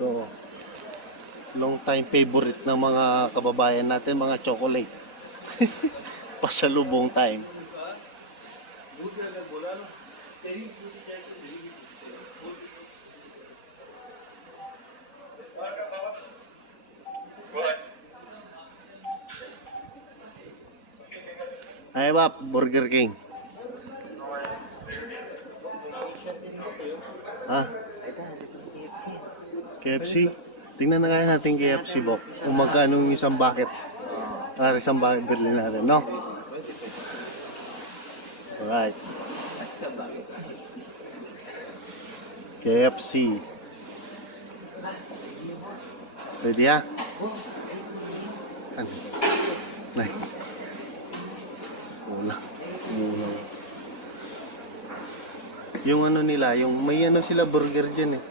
So, long time favorite ng mga kababayan natin, mga chocolate. Pasalubong time. Ay ba, Burger King. Ha? KFC? Tingnan na kaya natin KFC, Bok. Kung magkano yung isang bucket. Para isang bucket bilhin natin, no? Alright. KFC. Ready ha? Ano? Nay. Kulang. Yung ano nila, yung may ano sila burger dyan eh.